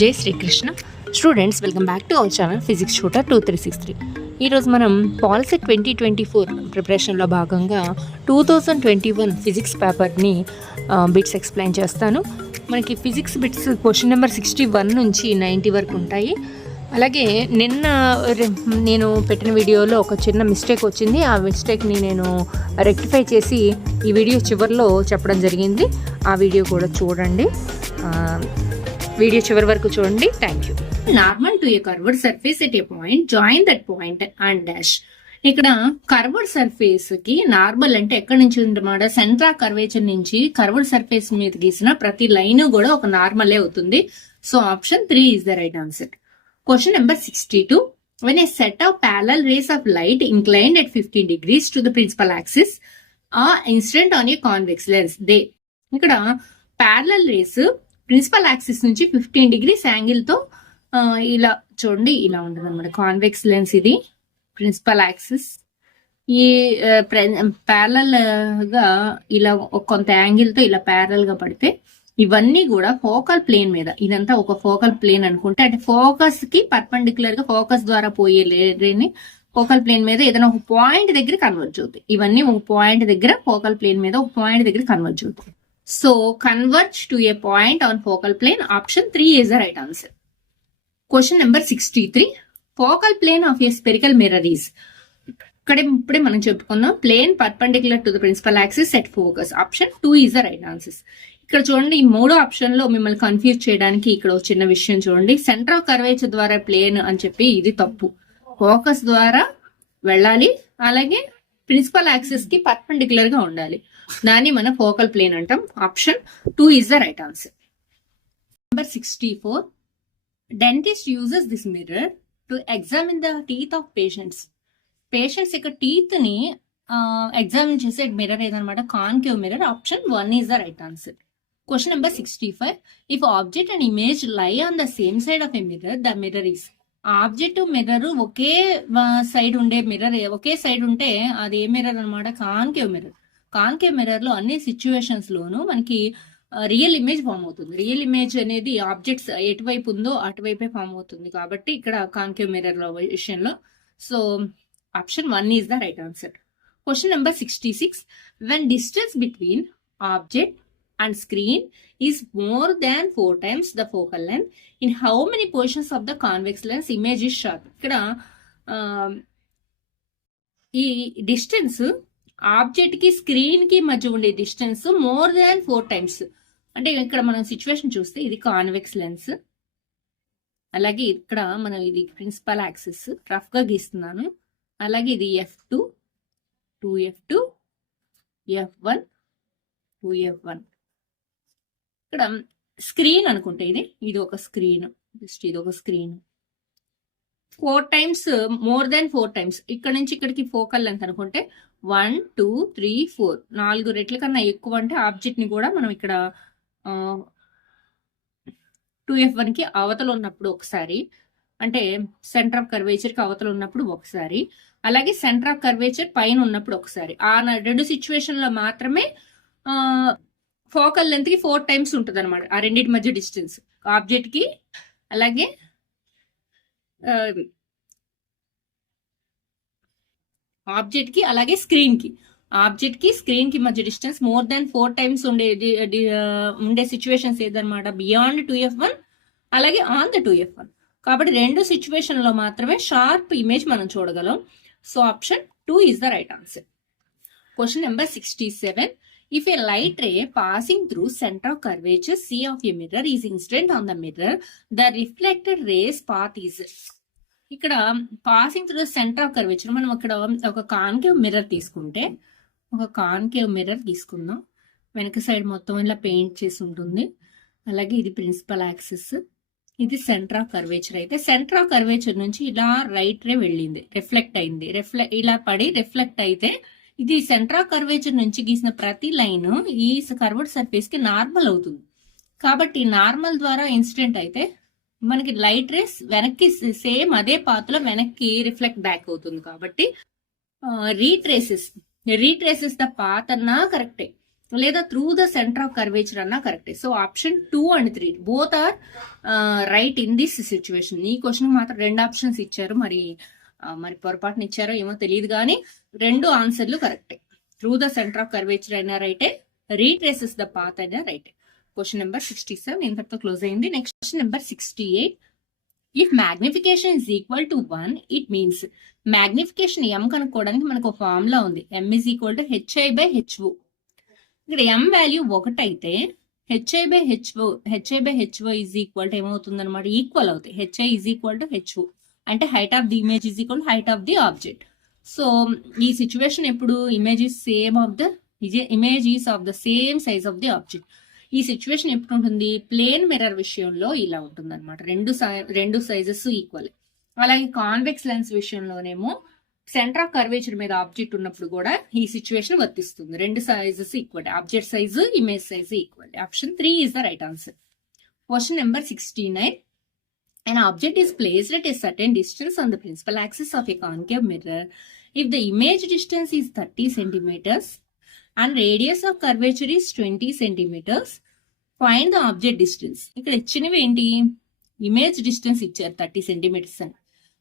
జై Srikrishna students, welcome back to our channel physics shooter 2363. ఈరోజు మనం పాలసీ 2024 ప్రిపరేషన్లో భాగంగా 2021 ఫిజిక్స్ పేపర్ని బిట్స్ ఎక్స్ప్లెయిన్ చేస్తాను. మనకి ఫిజిక్స్ బిట్స్ క్వశ్చన్ నెంబర్ 61 నుంచి 90 వరకు ఉంటాయి. అలాగే నిన్న నేను పెట్టిన వీడియోలో ఒక చిన్న మిస్టేక్ వచ్చింది. ఆ మిస్టేక్ని నేను రెక్టిఫై చేసి ఈ వీడియో చివరిలో చెప్పడం జరిగింది. ఆ వీడియో కూడా చూడండి. వీడియో చివరి వరకు చూడండి. Thank you. Normal to A curved surface at a point, join that point and dash. ఇక్కడ కర్వ్డ్ సర్ఫేస్ కి నార్మల్ అంటే ఎక్కడి నుంచి ఉందన్నమాట, సెంటర్ కర్వేచర్ నుంచి కర్వ్డ్ సర్ఫేస్ మీద గీసిన ప్రతి లైన్ కూడా ఒక నార్మలే అవుతుంది. So option 3 is the right answer. Question number 62. When a set of parallel rays of light inclined at 15 degrees to the principal axis are incident on a convex lens, they. ఇక్కడ parallel rays principal axis నుంచి 15 degrees angle తో ఇలా చూడండి, ఇలా ఉంటుంది అనమాట convex lens. ఇది principal axis. ఈ ప్యారలల్ గా ఇలా కొంత యాంగిల్ తో ఇలా ప్యారలల్ గా పడితే ఇవన్నీ కూడా ఫోకల్ ప్లేన్ మీద, ఇదంతా ఒక ఫోకల్ ప్లేన్ అనుకుంటే, అంటే ఫోకస్ కి పర్పెండిక్యులర్ గా ఫోకస్ ద్వారా పోయే రేని ఫోకల్ ప్లేన్ మీద ఏదైనా ఒక పాయింట్ దగ్గర కన్వర్జ్ అవుతాయి. ఇవన్నీ ఒక పాయింట్ దగ్గర ఫోకల్ ప్లేన్ మీద ఒక పాయింట్ దగ్గర కన్వర్జ్ అవుతాయి. So converge to a point on focal plane. Option 3 is the right answer. Question number 63. Focal plane of a spherical mirror is. ఇప్పుడే మనం చెప్పుకున్నాం plane perpendicular to the principal axis at focus. Option 2 is the right answer. ఇక్కడ చూడండి, ఈ మూడో option లో మిమ్మల్ని confuse చేయడానికి ఇక్కడ ఒక చిన్న విషయం చూడండి. సెంటర్ ఆఫ్ కర్వేచర్ ద్వారా ప్లేన్ అని చెప్పి ఇది తప్పు. ఫోకస్ ద్వారా వెళ్ళాలి, అలాగే ప్రిన్సిపల్ యాక్సిస్ కి పర్పెండిక్యులర్ గా ఉండాలి. దాన్ని మనం ఫోకల్ ప్లేన్ అంటాం. Option 2 is the right answer. Number 64. Dentist uses this mirror to examine the teeth of patients. Patients యొక్క టీత్ ని ఎగ్జామిన్ చేసే మిర్రర్ ఏదన్నమాట, concave mirror. Option 1 is the right answer. Question number 65. If object and image lie on the same side of a mirror, the mirror is. Object mirror ఒకే side ఉండే mirror, ఒకే side ఉంటే అది a mirror అనమాట, concave mirror. Concave mirror లో అన్ని situations లోనూ మనకి రియల్ ఇమేజ్ ఫామ్ అవుతుంది. రియల్ ఇమేజ్ అనేది ఆబ్జెక్ట్స్ ఎటువైపు ఉందో అటువైపే ఫామ్ అవుతుంది. కాబట్టి ఇక్కడ కాన్కేవ్ మిర్రర్ లో విషయంలో so option 1 is the right answer. Question number 66. When distance between object and screen is more than 4 times the focal length, in how many portions of the convex lens image is sharp. ఇక్కడ ఈ distance object కి screen కి మధ్య ఉండే distance more than 4 times. అంటే ఇక్కడ మనం situation చూస్తే ఇది కాన్వెక్స్ లెన్స్, అలాగే ఇక్కడ మనం ఇది ప్రిన్సిపల్ యాక్సిస్ రఫ్ గా గీస్తున్నాను, అలాగే ఇది F2, 2F2, F1, 2F1. ఇక్కడ స్క్రీన్ అనుకుంటే ఇది ఒక స్క్రీన్, జస్ట్ ఇది ఒక screen. 4 times, more than 4 times. ఇక్కడ నుంచి ఇక్కడికి ఫోకల్ లెంత్ అనుకుంటే 1, 2, 3, 4, 4 రెట్ల కన్నా ఎక్కువ అంటే ఆబ్జెక్ట్ ని కూడా మనం ఇక్కడ 2F1 కి అవతల ఉన్నప్పుడు ఒకసారి, అంటే సెంటర్ ఆఫ్ కర్వేచర్ కి అవతల ఉన్నప్పుడు ఒకసారి, అలాగే సెంటర్ ఆఫ్ కర్వేచర్ పైన ఉన్నప్పుడు ఒకసారి. ఆ 2 సిచ్యువేషన్ లో మాత్రమే ఫోకల్ లెంత్ కి 4 times ఉంటుంది అనమాట. ఆ రెండింటి మధ్య డిస్టెన్స్ ఆబ్జెక్ట్ కి అలాగే స్క్రీన్ కి, ఆబ్జెక్ట్ కి స్క్రీన్ కి మధ్య డిస్టెన్స్ మోర్ దాన్ 4 times ఉండే సిచ్యువేషన్స్ ఏదన్నమాట, బియాండ్ 2F1 అలాగే ఆన్ ద 2F1. కాబట్టి 2 సిచ్యువేషన్ లో మాత్రమే షార్ప్ ఇమేజ్ మనం చూడగలం. So option 2 is the right answer. Question number 67. If a light ray passing through center of curvature C of a mirror is incident on the mirror, the reflected ray's path is. ఇక్కడ passing through centre of curvature, మనం ఇక్కడ ఒక concave mirror తీసుకుంటే, ఒక concave mirror తీసుకుందాం. వెనక side మొత్తం ఇలా పెయింట్ చేసి ఉంటుంది. అలాగే ఇది ప్రిన్సిపల్ యాక్సిస్, ఇది సెంటర్ ఆఫ్ కర్వేచర్. అయితే సెంటర్ ఆఫ్ కర్వేచర్ నుంచి ఇలా రైట్ రే వెళ్ళింది, రిఫ్లెక్ట్ అయింది, ఇలా పడి రిఫ్లెక్ట్ అయితే ఇది సెంటర్ ఆఫ్ కర్వేచర్ నుంచి గీసిన ప్రతి లైన్ ఈ కర్వ్డ్ సర్ఫేస్ కి నార్మల్ అవుతుంది. కాబట్టి నార్మల్ ద్వారా ఇన్సిడెంట్ అయితే మనకి లైట్ రేస్ వెనక్కి సేమ్ అదే పాత్ లో వెనక్కి రిఫ్లెక్ట్ బ్యాక్ అవుతుంది. కాబట్టి రీట్రేసెస్ ద పాత్ అన్నా కరెక్టే, లేదా through the centre of curvature అన్నా కరెక్టే. So option 2 and 3 both are right in this situation. ఈ క్వశ్చన్ మాత్రం 2 ఆప్షన్స్ ఇచ్చారు, మరి పొరపాటున ఇచ్చారో ఏమో తెలియదు, కానీ 2 ఆన్సర్లు కరెక్టే. Through the centre of curvature అయినా రైటే, రీట్రేసెస్ ద పాత్ అయినా రైటే. క్వశ్చన్ నెంబర్ 67 ఇంతటితో క్లోజ్ అయింది. Next question number 68. If magnification is equal to 1, it means magnification m కనుక్కోవడానికి మనకు ఒక ఫార్ములా ఉంది. m is equal to hi/ho. ఇక్కడ m వాల్యూ 1 అయితే hi/ho ఇస్ ఈక్వల్ టు ఏమవుతుంది అనమాట, ఈక్వల్ అవుతాయి. hi is equal to ho అంటే height of the image is equal height of the object. So ఈ సిచ్యువేషన్ ఎప్పుడు image is of the same size of the object. ఈ situation ఎప్పుడు ఉంటుంది, plane mirror విషయంలో ఇలా ఉంటుంది అనమాట, రెండు సైజెస్ ఈక్వల్. అలాగే కాన్వెక్స్ లెన్స్ విషయంలోనేమో సెంటర్ ఆఫ్ కర్వేచర్ మీద ఆబ్జెక్ట్ ఉన్నప్పుడు కూడా ఈ సిచ్యువేషన్ వర్తిస్తుంది. రెండు sizes equal, object size image size equal. Option 3 is the right answer. Question number 69. An object is placed at a certain distance on the principal axis of a concave mirror. If the image distance is 30 centimeters and radius of curvature is 20 centimeters, find the object distance. ఇక్కడ ఇచ్చినవి ఏంటి, image distance ఇచ్చారు 30 centimeters అని,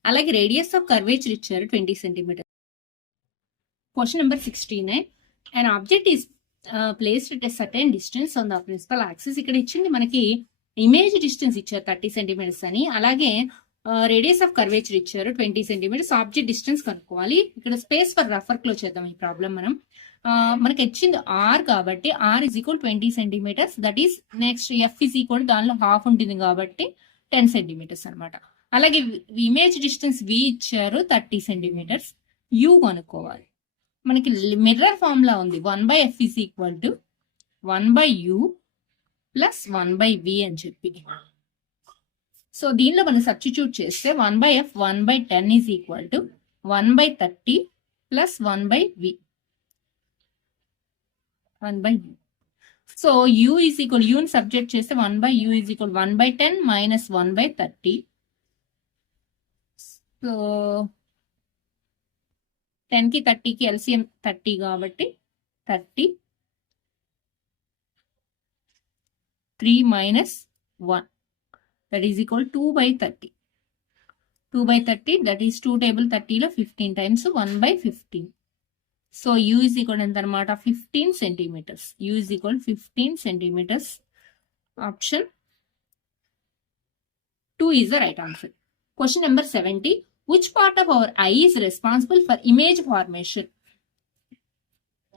అలాగే radius of curvature ఇచ్చారు 20 centimeters. Question number 69. An object is placed at a certain distance on the principal axis. ఇక్కడ ఇచ్చింది మనకి ఇమేజ్ డిస్టెన్స్ ఇచ్చారు 30 centimeters అని, అలాగే రేడియస్ ఆఫ్ కర్వేచర్ ఇచ్చారు 20 centimeters. ఆబ్జెక్ట్ డిస్టెన్స్ కనుక్కోవాలి. ఇక్కడ స్పేస్ ఫర్ రఫర్ క్లో చేద్దాం ఈ ప్రాబ్లం మనం. మనకి ఇచ్చింది r కాబట్టి r is equal 20 centimeters. That is next f is equal దానిలో హాఫ్ ఉంటుంది కాబట్టి 10 centimeters అనమాట. అలాగే ఇమేజ్ డిస్టెన్స్ v ఇచ్చారు 30 centimeters. u కనుక్కోవాలి. మనకి మిర్రర్ ఫార్ములా ఉంది 1/f is equal to 1/u plus 1/v అని చెప్పి. సో దీనిలో మనం సబ్స్టిట్యూట్ చేస్తే 1/f 1/10 is equal to 1/30 plus 1/v. So u is equal, u ని సబ్జెక్ట్ చేస్తే 1/u is equal 1/10 minus 1/30. So 10 కి 30 కి ఎల్సిఎం 30 కాబట్టి 30 3 minus 1 that is equal 2/30. 2/30 that is 2 table 30 లో 15 times 1/15. So u is equal ఎంత అనమాట 15 centimeters. u is equal 15 centimeters. Option 2 is the right answer. Question number 70. Which part of our eye is responsible for image formation?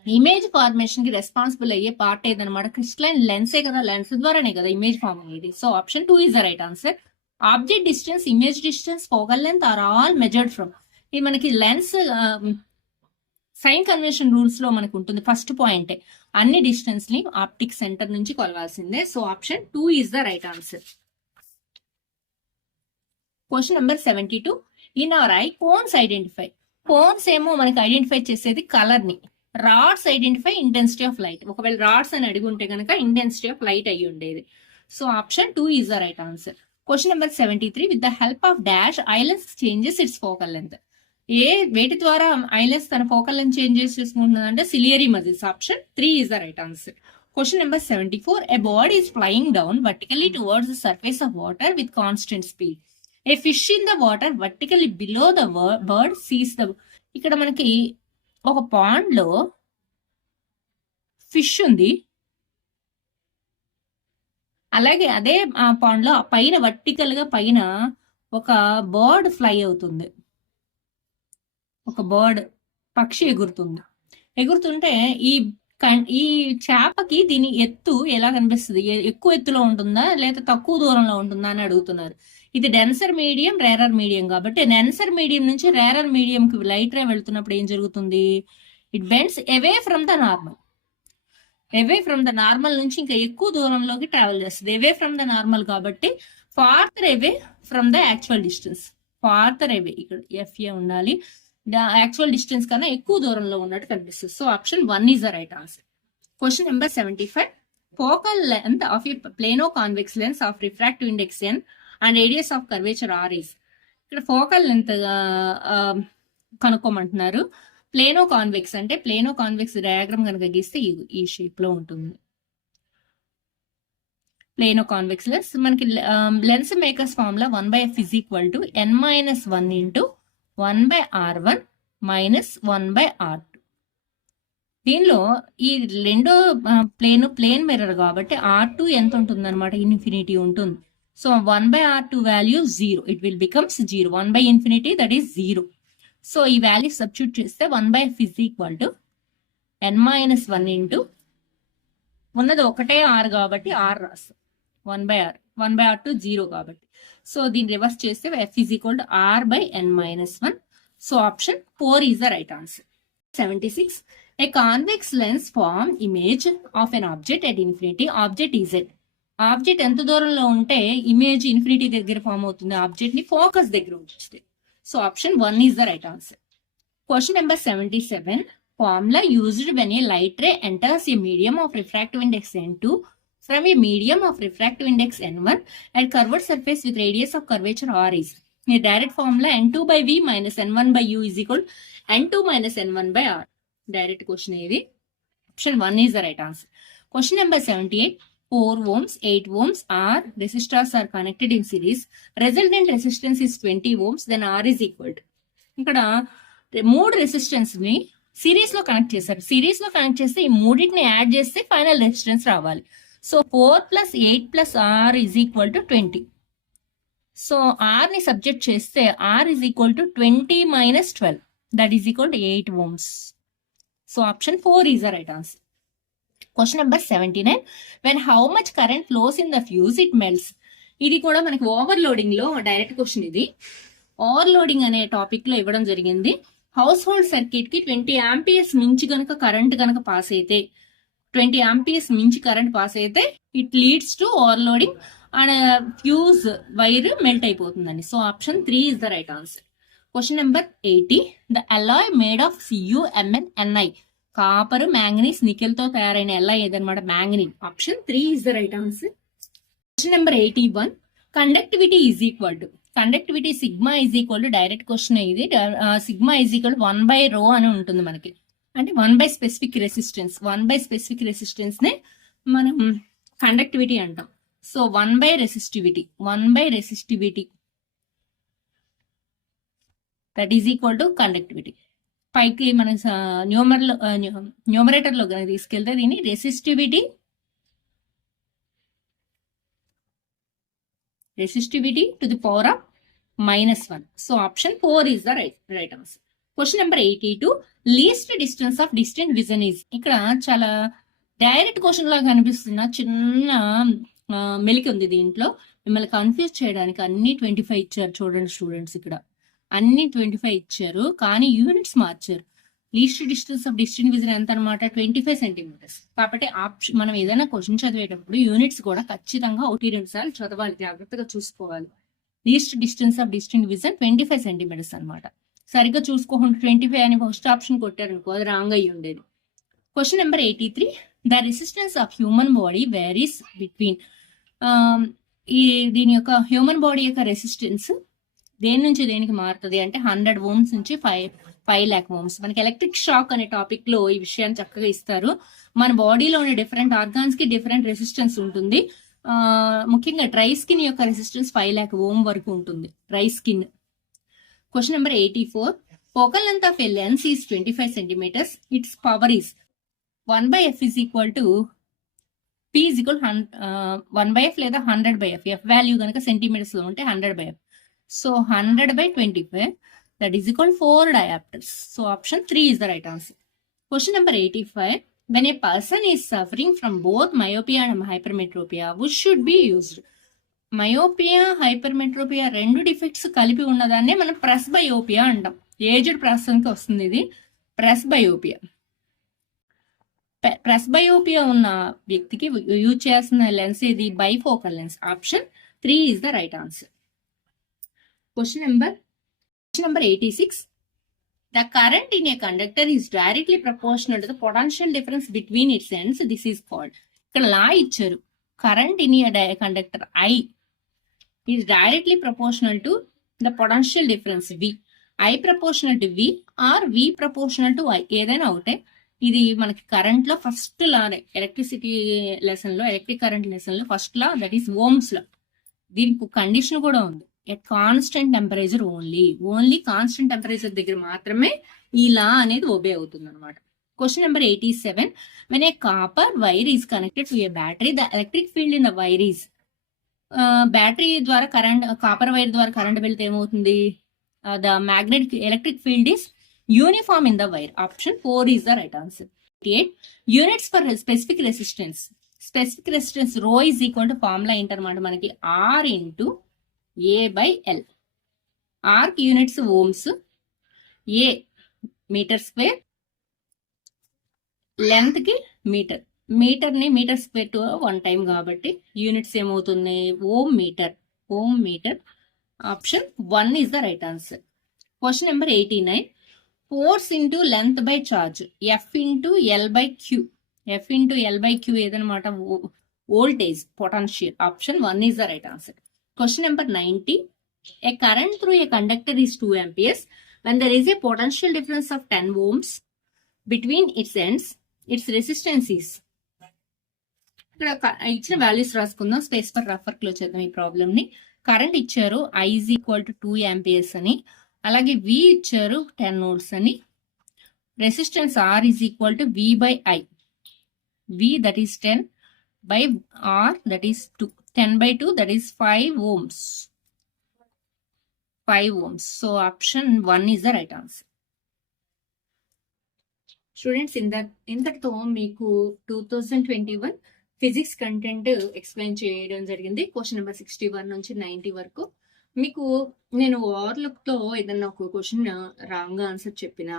Image formation కి responsible అయ్యే part ఏదనమాట, crystalline లెన్సే కదా, lens ద్వారానే కదా image form అయ్యేది. So option 2 is the right answer. Object distance, image distance, focal length are all measured from. ఇది మనకి లెన్స్ సైన్ కన్వెన్షన్ రూల్స్ లో మనకు ఉంటుంది. ఫస్ట్ పాయింటే అన్ని డిస్టెన్స్ ని ఆప్టిక్ సెంటర్ నుంచి కొలవాల్సిందే. So option 2 is the right answer. Question number 72. In our eye cones identify. Cones ఏమో మనకి ఐడెంటిఫై చేసేది కలర్ ని, rods identify intensity of light. ఒకవేళ రాడ్స్ అని అడిగి ఉంటే కనుక ఇంటెన్సిటీ ఆఫ్ లైట్ అయ్యి ఉండేది. So option 2 is the right answer. Question number 73. With the help of dash eye lens changes its focal length. వేటి ద్వారా ఐలెన్స్ తన ఫోకల్ లెంత్ చేంజ్ చేసుకుంటుంది అంటే ciliary muscles. Option 3 is the right answer. Question number 74. A bird is flying down vertically towards the surface of water with constant speed. A fish in the water vertically below the bird sees the. ఇక్కడ మనకి ఒక pond లో fish ఉంది, అలాగే అదే ఆ pond లో పైన వర్టికల్ గా పైన ఒక బర్డ్ ఫ్లై అవుతుంది, ఒక బర్డ్ పక్షి ఎగురుతుంటే ఈ చేపకి దీని ఎత్తు ఎలా కనిపిస్తుంది, ఎక్కువ ఎత్తులో ఉంటుందా లేదా తక్కువ దూరంలో ఉంటుందా అని అడుగుతున్నారు. ఇది డెన్సర్ మీడియం, రేరర్ మీడియం కాబట్టి డెన్సర్ మీడియం నుంచి రేరర్ మీడియం కి లైట్ రే వెళ్తున్నప్పుడు ఏం జరుగుతుంది, it bends away from the normal. Away from the normal నుంచి ఇంకా ఎక్కువ దూరంలోకి ట్రావెల్ చేస్తుంది. అవే ఫ్రమ్ ద నార్మల్ కాబట్టి farther away from the actual distance. Farther away, ఇక్కడ ఎఫ్ఏ ఉండాలి, యాక్చువల్ డిస్టెన్స్ కన్నా ఎక్కువ దూరంలో ఉన్నట్టు కనిపిస్తుంది. So option 1 is the right answer. Question number 75. Focal length of A plano convex lens of refractive index n and radius of curvature r is. ఇక్కడ focal length కనుక్కోమంటున్నారు. Plano convex అంటే plano convex diagram కనుక గీస్తే ఈ shape లో ఉంటుంది. Plano convex lens మనకి lens makers formula 1/f is equal to n-1 into 1/r1 minus 1/r2. దీనిలో ఈ రెండో ప్లేన్ మిర్రర్ కాబట్టి R2 ఎంత ఉంటుంది అనమాట, ఇన్ఫినిటీ ఉంటుంది. So 1/r2 value 0, it will becomes 0. 1/∞ that is 0. So ఈ వాల్యూ సబ్స్టిట్యూట్ చేస్తే 1/f is equal to n-1 into ఉన్నది ఒకటే r కాబట్టి r రాస్తాం 1/r. 1/r2 0 కాబట్టి. సో దీన్ని రివర్స్ చేస్తే f is equal to r/n-1. So option 4 is the right answer. 76. A convex lens form image of an object at infinity. Object is it. Object ఎంత దూరంలో ఉంటే image infinity దగ్గర form అవుతుంది, object ని focus దగ్గర ఉంచితే. So option 1 is the right answer. Question number 77. Formula used when a light ray enters a medium of refractive index n2 from a medium of refractive index n1 at curved surface with radius of curvature r is. A direct formula n2/v minus n1/u is equal n2 minus n1/r. Direct question ఇది. Option 1 is the right answer. Question number 78. 4 ohms, 8 ohms R resistors are connected in series. Resultant resistance is 20 ohms. Then R is equal to. ఇక్కడ మూడు resistance ని series లో connect చేశారు. Series లో connect చేస్తే ఈ మూడింటిని యాడ్ చేస్తే ఫైనల్ రెసిస్టెన్స్ రావాలి. So 4 + 8 + R is equal to 20. So R ని సబ్జెక్ట్ చేస్తే R is equal to 20 minus 12. That is equal to 8 ohms. So option 4 is the right answer. Question number 79. When how much current flows in the fuse, it melts. ఇది కూడా మనకి overloading లో direct question. ఇది overloading అనే topic లో ఇవ్వడం జరిగింది. House hold circuit కి 20 ఆంపియర్స్ మించి కనుక కరెంట్ కనుక పాస్ అయితే, 20 ఆంపియర్స్ మించి కరెంట్ పాస్ అయితే it leads to overloading and fuse wire melt అయిపోతుందండి. So option 3 is the right answer. Question number 80. The alloy made of CuMnNi. Copper, manganese, nickel తో తయారైన ఎల్ఐ ఏదన్నమాట, manganin. Option 3 is the right answer. Question number 81. Conductivity is equal to. Conductivity sigma is equal to direct question. ఇది sigma is equal 1/ρ అని ఉంటుంది మనకి. అంటే 1/, specific resistance. 1/, specific resistance నే మనం కండక్టివిటీ అంటాం. So 1/, resistivity. 1/, resistivity that is equal to conductivity. పైకి మన న్యూమరేటర్ లో కనుక తీసుకెళ్తే దీన్ని resistivity to the power of -1. So option 4 is the right answer. Question number 82. Least distance of distant vision is. ఇక్కడ చాలా డైరెక్ట్ క్వశ్చన్ లాగా కనిపిస్తున్న చిన్న మెలిక ఉంది దీంట్లో. మిమ్మల్ని కన్ఫ్యూజ్ చేయడానికి అన్ని 25 ఇచ్చారు చూడండి స్టూడెంట్స్. ఇక్కడ అన్ని 25 ఇచ్చారు కానీ యూనిట్స్ మార్చారు. Least distance of distant vision ఎంత అనమాట, 25 సెంటీమీటర్స్. కాబట్టి మనం ఏదైనా క్వశ్చన్ చదివేటప్పుడు యూనిట్స్ కూడా ఖచ్చితంగా 1-2 సార్లు చదవాలి, జాగ్రత్తగా చూసుకోవాలి. Least distance of distant vision 25 centimetres అనమాట. సరిగ్గా చూసుకోకుండా 25 అని ఫస్ట్ ఆప్షన్ కొట్టారనుకో, అది రాంగ్ అయ్యి ఉండేది. Question number 83. The resistance of human body varies between. దీని యొక్క హ్యూమన్ బాడీ యొక్క రెసిస్టెన్స్ దేని నుంచి దేనికి మారుతుంది అంటే 100 ohms నుంచి 5 lakh ohms. మనకి ఎలక్ట్రిక్ షాక్ అనే టాపిక్ లో ఈ విషయాన్ని చక్కగా ఇస్తారు. మన బాడీలోని డిఫరెంట్ ఆర్గాన్స్ కి డిఫరెంట్ రెసిస్టెన్స్ ఉంటుంది. ముఖ్యంగా డ్రై స్కిన్ యొక్క రెసిస్టెన్స్ 5 lakh ohm వరకు ఉంటుంది, dry skin. Question number 84. Focal length of a lens is 25 centimetres. It's power is 1/f is equal to p is equal 1/f లేదా 100/f. f value కనుక centimetres లో ఉంటే 100/f. So 100/25 that is equal 4 diopters. So option 3 is the right answer. Question number 85. When a person is suffering from both myopia and hypermetropia, which should be used? Myopia, hypermetropia రెండు defects కలిపి ఉన్నదాన్నే మనం presbyopia అంటాం. Aged person కి వస్తుంది ఇది presbyopia. Presbyopia ఉన్న వ్యక్తికి use చేస్తున్న లెన్స్ ఇది bifocal lens. Option 3 is the right answer. Question number 86. The current in a conductor is directly proportional to the potential difference between its ends. This is called. ఇక్కడ లా ఇచ్చారు. Current in a conductor I is directly proportional to the potential difference V. I proportional to V or V proportional to I, ఏదైనా ఒకటే. ఇది మనకి current లో first law, electricity lesson లో, electric current lesson లో first law, that is ohm's law. దీనికి condition కూడా ఉంది, at constant temperature only constant temperature దగ్గర మాత్రమే ఈ లా అనేది ఒబే అవుతుంది అనమాట. Question number 87. when a copper wire is connected to a battery, the electric field in the wire is, battery ద్వారా కరెంట్, కాపర్ వైర్ ద్వారా కరెంట్ వెళ్తే ఏమవుతుంది, the magnetic electric field is uniform in the wire. Option 4 is the right answer. 88. Units for specific resistance. Specific resistance rho is equal to formula ఏంటనమాట మనకి, R into A by L. R కి units ohms, A metre square, length కి metre. Metre ని metre square to 1 time కాబట్టి units ఏమవుతున్నాయి, ohm metre. Option 1 is the right answer. Question number 89. Force into length by charge, F into L by Q. F into L by Q ఏదనమాట, voltage, potential. Option 1 is the right answer. Question number 90. A current through a conductor is 2 amperes when there is a potential difference of 10 ohms between its ends, its resistance is. ఇక్కడ ఇచ్చిన values రాసుకుందాం, space for రఫర్ క్లో చేద్దాం ఈ problem ని. Current ఇచ్చారు I is equal to 2 amperes అని, అలాగే V ఇచ్చారు 10 volts అని, resistance R is equal to V by I. V that is 10 by R that is 2. 10 by 2 that is 5 ohms. 5 ohms. So option 1 is the right answer. Students, ఇంతటితో మీకు 2021 physics content explain చేయడం జరిగింది. Question number 61 నుంచి 90 వరకు. మీకు నేను overlook తో ఏదన్నా ఒక క్వశ్చన్ రాంగ్ ఆన్సర్ చెప్పినా,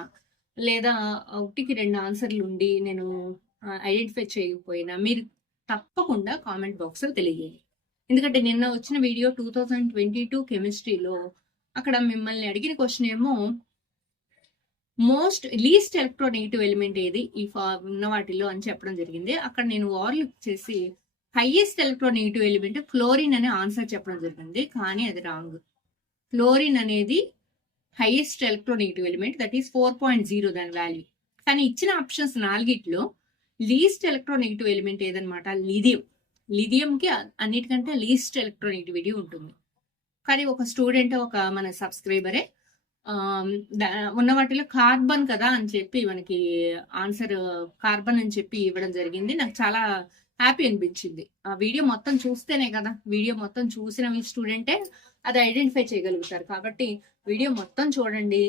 లేదా 1-2 ఆన్సర్లు ఉండి నేను ఐడెంటిఫై చేయకపోయినా మీరు తప్పకుండా కామెంట్ బాక్స్ లో తెలియజేయండి. ఎందుకంటే నిన్న వచ్చిన వీడియో 2022 కెమిస్ట్రీలో అక్కడ మిమ్మల్ని అడిగిన క్వశ్చన్ ఏమో లీస్ట్ ఎలక్ట్రోనెగటివ్ ఎలిమెంట్ ఏది ఈ ఉన్న వాటిలో అని చెప్పడం జరిగింది. అక్కడ నేను ఓవర్లుక్ చేసి హైయెస్ట్ ఎలక్ట్రోనెగటివ్ ఎలిమెంట్ క్లోరిన్ అనే ఆన్సర్ చెప్పడం జరిగింది, కానీ అది రాంగ్. క్లోరిన్ అనేది highest electronegative element, that is 4.0 దాని వాల్యూ. కానీ ఇచ్చిన ఆప్షన్స్ 4 లీస్ట్ ఎలక్ట్రోనెగటివ్ ఎలిమెంట్ ఏదనమాట, లిథియంకి అన్నిటికంటే లీస్ట్ ఎలక్ట్రోనెగటివిటీ ఉంటుంది. కానీ ఒక స్టూడెంట్, ఒక మన సబ్స్క్రైబరే ఉన్న వాటిలో కార్బన్ కదా అని చెప్పి మనకి ఆన్సర్ కార్బన్ అని చెప్పి ఇవ్వడం జరిగింది. నాకు చాలా హ్యాపీ అనిపించింది. ఆ వీడియో మొత్తం చూస్తేనే కదా, వీడియో మొత్తం చూసిన మీ స్టూడెంటే అది ఐడెంటిఫై చేయగలుగుతారు. కాబట్టి వీడియో మొత్తం చూడండి,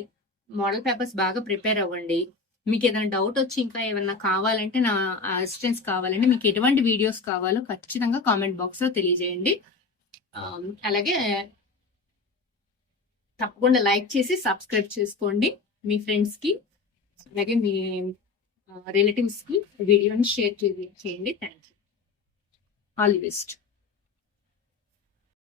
మోడల్ పేపర్స్ బాగా ప్రిపేర్ అవ్వండి. మీకు ఏదైనా డౌట్ వచ్చి ఇంకా ఏమన్నా కావాలంటే, నా అసిస్టెన్స్ కావాలంటే, మీకు ఎటువంటి వీడియోస్ కావాలో ఖచ్చితంగా కామెంట్ బాక్స్ లో తెలియజేయండి. అలాగే తప్పకుండా లైక్ చేసి సబ్స్క్రైబ్ చేసుకోండి. మీ ఫ్రెండ్స్ కి అలాగే మీ రిలేటివ్స్ కి వీడియోని షేర్ చేయండి. Thank you. All the best.